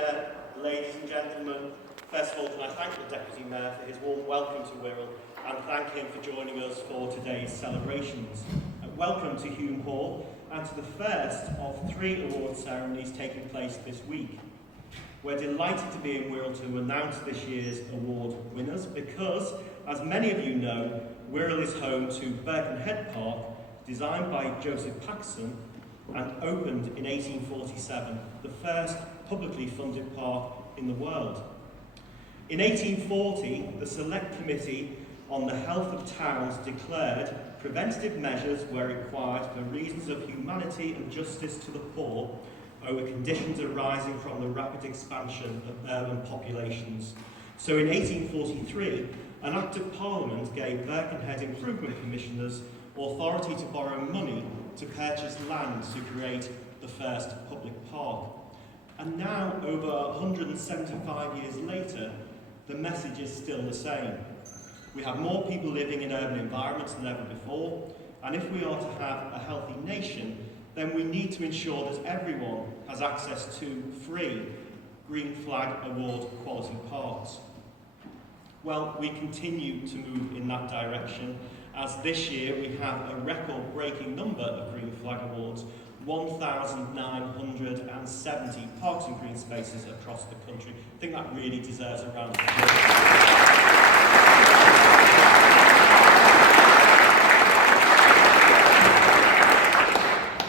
Chair, ladies and gentlemen, first of all can I thank the Deputy Mayor for his warm welcome to Wirral and thank him for joining us for today's celebrations. Welcome to Hume Hall and to the first of 3 award ceremonies taking place this week. We're delighted to be in Wirral to announce this year's award winners because, as many of you know, Wirral is home to Birkenhead Park, designed by Joseph Paxson and opened in 1847, the first publicly funded park in the world. In 1840, the Select Committee on the Health of Towns declared preventative measures were required for reasons of humanity and justice to the poor over conditions arising from the rapid expansion of urban populations. So in 1843, an Act of Parliament gave Birkenhead Improvement Commissioners authority to borrow money to purchase land to create the first public park. And now, over 175 years later, the message is still the same. We have more people living in urban environments than ever before, and if we are to have a healthy nation, then we need to ensure that everyone has access to free Green Flag Award quality parks. Well, we continue to move in that direction, as this year we have a record-breaking number of Green Flag Awards, 1,970 parks and green spaces across the country. I think that really deserves a round of applause.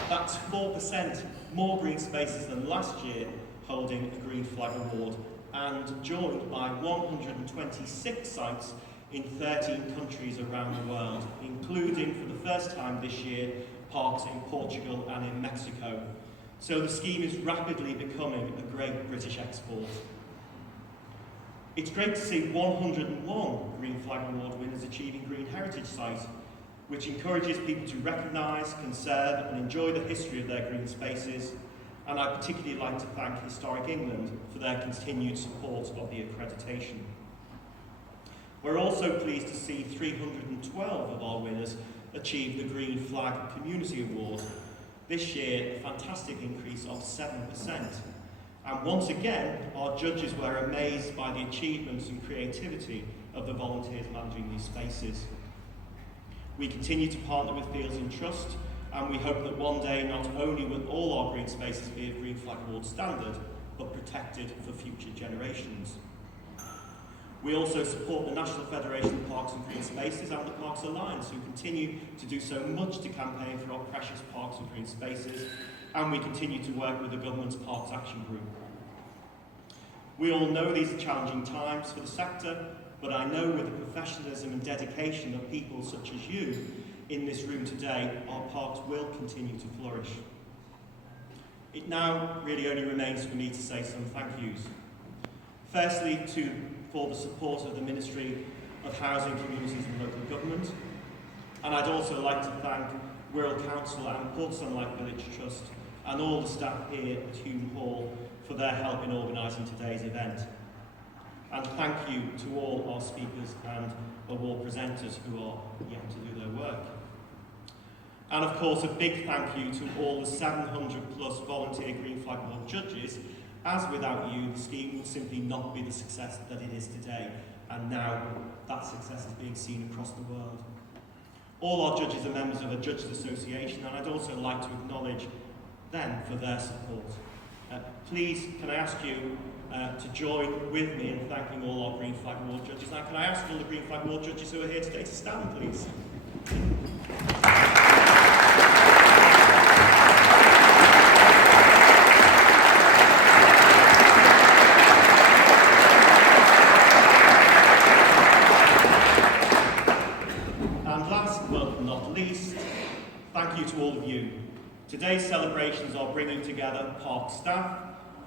That's 4% more green spaces than last year holding a Green Flag Award, and joined by 126 sites in 13 countries around the world, including for the first time this year parks in Portugal and in Mexico. So the scheme is rapidly becoming a great British export. It's great to see 101 Green Flag Award winners achieving Green Heritage Site, which encourages people to recognise, conserve and enjoy the history of their green spaces. And I'd particularly like to thank Historic England for their continued support of the accreditation. We're also pleased to see 312 of our winners achieve the Green Flag Community Award. This year, a fantastic increase of 7%. And once again, our judges were amazed by the achievements and creativity of the volunteers managing these spaces. We continue to partner with Fields in Trust, and we hope that one day not only will all our green spaces be a Green Flag Award standard, but protected for future generations. We also support the National Federation of Parks and Green Spaces and the Parks Alliance, who continue to do so much to campaign for our precious parks and green spaces, and we continue to work with the Government's Parks Action Group. We all know these are challenging times for the sector, but I know with the professionalism and dedication of people such as you in this room today, our parks will continue to flourish. It now really only remains for me to say some thank yous. Firstly, for the support of the Ministry of Housing, Communities and Local Government. And I'd also like to thank Wirral Council and Port Sunlight Village Trust and all the staff here at Hume Hall for their help in organising today's event. And thank you to all our speakers and award presenters who are yet to do their work. And of course, a big thank you to all the 700 plus volunteer Green Flag Award judges, as without you, the scheme would simply not be the success that it is today. And now that success is being seen across the world. All our judges are members of a judges association, and I'd also like to acknowledge them for their support. Please, can I ask you to join with me in thanking all our Green Flag Award judges. Now, can I ask all the Green Flag Award judges who are here today to stand, please? And last but not least, thank you to all of you. Today's celebrations are bringing together park staff,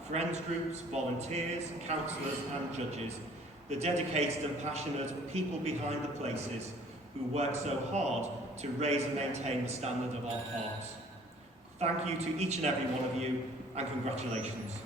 friends groups, volunteers, councillors and judges, the dedicated and passionate people behind the places who work so hard to raise and maintain the standard of our parks. Thank you to each and every one of you, and congratulations.